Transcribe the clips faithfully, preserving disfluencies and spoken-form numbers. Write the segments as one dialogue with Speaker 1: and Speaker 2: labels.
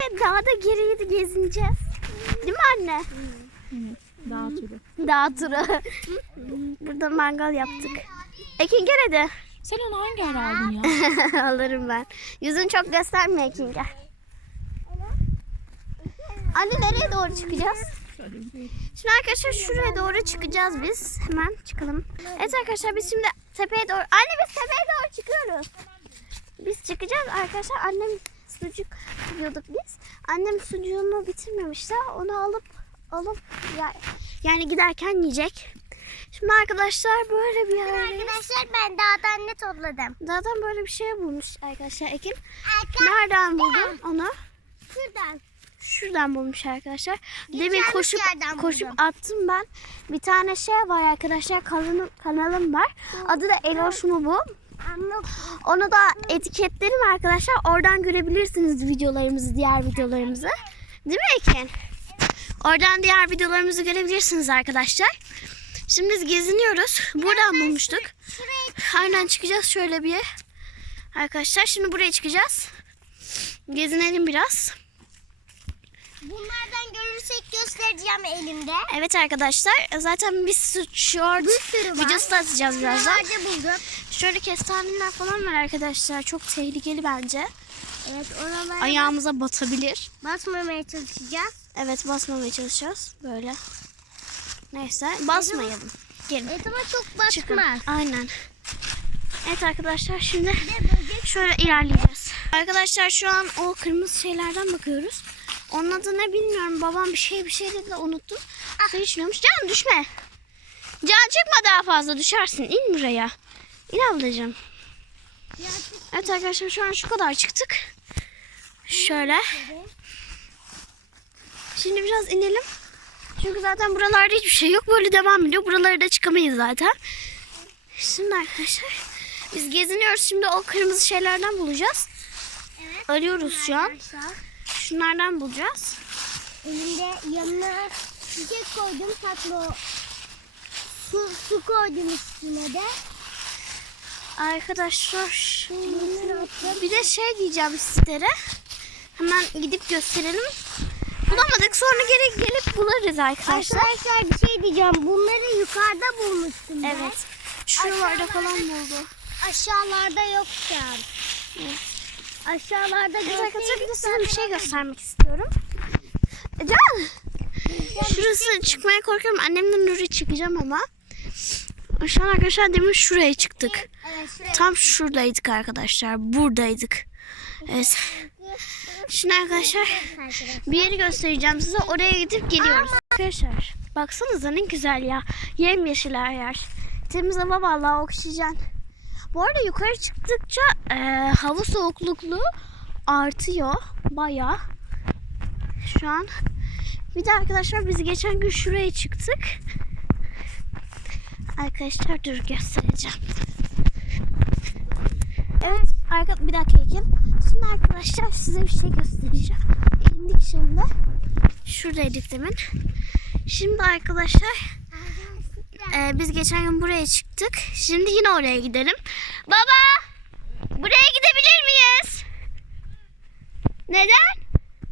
Speaker 1: ve dağda geriye gezineceğiz. Değil mi anne?
Speaker 2: Dağ turu.
Speaker 1: Dağ turu. Burada mangal yaptık. Ekin gel hadi.
Speaker 2: Sen onu hangi ara aldın ya?
Speaker 1: Alırım ben. Yüzünü çok gösterme Ekin gel. Anne nereye doğru çıkacağız? Şimdi arkadaşlar şuraya doğru çıkacağız biz. Hemen çıkalım. Evet arkadaşlar biz şimdi tepeye doğru... Anne biz tepeye doğru çıkıyoruz. Biz çıkacağız arkadaşlar. Annem sucuk yiyorduk biz. Annem sucuğunu bitirmemişti. Onu alıp alıp yani giderken yiyecek. Şimdi arkadaşlar böyle bir yerdeyiz.
Speaker 3: Arkadaşlar ben dağdan ne topladım?
Speaker 1: Zaten böyle bir şey bulmuş arkadaşlar Ekin.
Speaker 3: Arkadaşlar,
Speaker 1: Nereden buldun onu?
Speaker 3: şuradan.
Speaker 1: Şuradan bulmuş arkadaşlar. Demin
Speaker 3: Geçen
Speaker 1: koşup
Speaker 3: yerden
Speaker 1: koşup
Speaker 3: buldum.
Speaker 1: attım ben. Bir tane şey var arkadaşlar. Kanalım, kanalım var. Adı da Eloş mu bu?
Speaker 3: Anladım.
Speaker 1: Onu da etiketlerim arkadaşlar. Oradan görebilirsiniz videolarımızı, diğer videolarımızı. Değil mi Ekin? Oradan diğer videolarımızı görebilirsiniz arkadaşlar. Şimdi biz geziniyoruz. Buradan bulmuştuk. Aynen çıkacağız şöyle bir. Arkadaşlar şimdi buraya çıkacağız. Gezinelim biraz.
Speaker 3: Bunlardan görürsek göstereceğim elimde.
Speaker 1: Evet arkadaşlar zaten biz short videosu da atacağız birazdan.
Speaker 3: Nerede buldum?
Speaker 1: Şöyle kestaneler falan var arkadaşlar. Çok tehlikeli bence.
Speaker 3: Evet, oralara
Speaker 1: Ayağımıza batabilir.
Speaker 3: basmamaya çalışacağız.
Speaker 1: Evet basmamaya çalışacağız. Böyle. Neyse basmayalım. Gelin.
Speaker 3: Evet ama çok
Speaker 1: Çıkın.
Speaker 3: basmaz.
Speaker 1: Aynen. Evet arkadaşlar şimdi
Speaker 3: Bir de böcek
Speaker 1: şöyle ilerleyeceğiz. Arkadaşlar şu an o kırmızı şeylerden bakıyoruz. Onun adı ne bilmiyorum. Babam bir şey bir şey dedi de unuttum. Su içmiyormuş. Can düşme. Can çıkma daha fazla düşersin. İn buraya. İn ablacığım. Evet arkadaşlar şu an şu kadar çıktık. Şöyle. Şimdi biraz inelim. Çünkü zaten buralarda hiçbir şey yok. Böyle devam ediyor. Buralara da çıkamayız zaten. Şimdi arkadaşlar biz geziniyoruz. Şimdi o kırmızı şeylerden bulacağız.
Speaker 3: Evet.
Speaker 1: Arıyoruz şu an.
Speaker 3: Arkadaşlar,
Speaker 1: Şunlardan bulacağız.
Speaker 3: elimde yanına çiçek koydum, tatlı su, su koydum üstüne de.
Speaker 1: Arkadaşlar
Speaker 3: Bunları attım.
Speaker 1: bir de şey diyeceğim sizlere. Hemen gidip gösterelim. Bulamadık sonra geri gelip buluruz arkadaşlar.
Speaker 3: Arkadaşlar bir şey diyeceğim. Bunları yukarıda bulmuştum ben.
Speaker 1: Evet. Şuralarda falan buldu.
Speaker 3: Aşağılarda yok şu an. Aşağılarda
Speaker 1: Evet arkadaşlar bir de size bir
Speaker 3: görseydik
Speaker 1: şey göstermek istiyorum. Can! Şurası çıkmaya korkuyorum. Annemden oraya çıkacağım ama. Şu an arkadaşlar demin şuraya çıktık.
Speaker 3: Evet, şuraya.
Speaker 1: Tam şuradaydık arkadaşlar. Buradaydık. Evet. Şimdi arkadaşlar bir yeri göstereceğim size. Oraya gidip geliyoruz. Arkadaşlar baksanıza ne güzel ya. Yemyeşil her yer. Temiz hava vallahi oksijen. Bu arada yukarı çıktıkça e, hava soğuklukluğu artıyor. Bayağı. Şu an. Bir de arkadaşlar biz geçen gün şuraya çıktık. Arkadaşlar dur göstereceğim. Evet arka, bir dakika Ekin. Şimdi arkadaşlar size bir şey göstereceğim. İndik şimdi. Şuradaydık demin. Şimdi arkadaşlar e, biz geçen gün buraya çıktık. Şimdi yine oraya gidelim. Baba! Buraya gidebilir miyiz? Neden?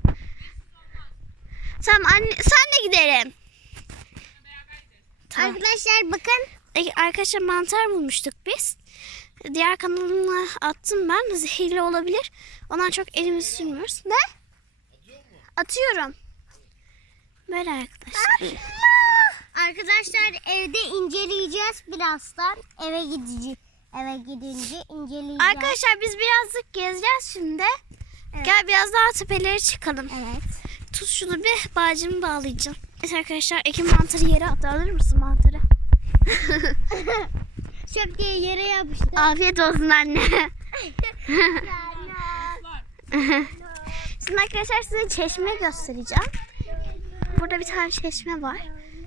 Speaker 1: Tamam anne senle gidelim. Tamam.
Speaker 3: Arkadaşlar bakın.
Speaker 1: E, Arkadaşlar mantar bulmuştuk biz. Diğer kanalıma attım ben. Zehirli olabilir. Ondan çok elimizi sürmüyoruz. Ne? Atıyorum. Böyle arkadaşlar.
Speaker 3: Arkadaşlar evde inceleyeceğiz birazdan. Eve gideceğiz. Eve gidince inceleyeceğiz.
Speaker 1: Arkadaşlar biz birazcık gezeceğiz şimdi.
Speaker 3: Evet.
Speaker 1: Gel biraz daha tepelere çıkalım.
Speaker 3: Evet.
Speaker 1: Tut şunu bir bağcımı bağlayacağım. Evet arkadaşlar Ekin mantarı yere attı. Alır mısın mantarı?
Speaker 3: Şöp diye yere yapıştı.
Speaker 1: Afiyet olsun anne. Şimdi arkadaşlar size çeşme göstereceğim. Burada bir tane çeşme var.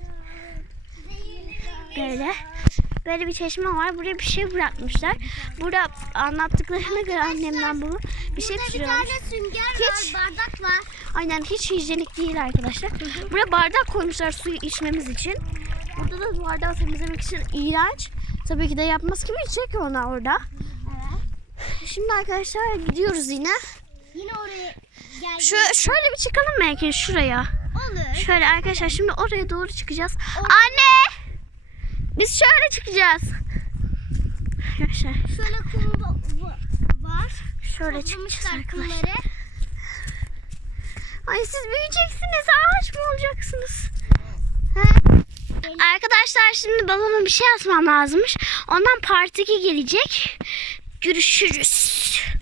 Speaker 1: Böyle. Böyle bir çeşme var. Buraya bir şey bırakmışlar. Burada anlattıklarına göre annemden bunu bir şey
Speaker 3: Bir
Speaker 1: pişiriyormuş.
Speaker 3: tane sünger
Speaker 1: Hiç.
Speaker 3: var, bardak var.
Speaker 1: Aynen hiç hijyenik değil arkadaşlar. Buraya bardak koymuşlar suyu içmemiz için. Burada da bardağı temizlemek için iğrenç. Tabii ki de yapmaz. Kim içecek ki ona orada?
Speaker 3: Evet.
Speaker 1: Şimdi arkadaşlar gidiyoruz yine.
Speaker 3: Yine oraya Gel,
Speaker 1: Şu şöyle bir çıkalım belki şuraya.
Speaker 3: Olur.
Speaker 1: Şöyle arkadaşlar şimdi oraya doğru çıkacağız. Anne! Biz şöyle çıkacağız. Arkadaşlar
Speaker 3: Şöyle kum va- va- var.
Speaker 1: şöyle çıkacağız
Speaker 3: Toplamışlar
Speaker 1: arkadaşlar.
Speaker 3: kumları.
Speaker 1: Ay siz büyüyeceksiniz. Ağaç mı olacaksınız? Arkadaşlar şimdi babama bir şey yazmam lazımmış. Ondan part iki gelecek. Görüşürüz.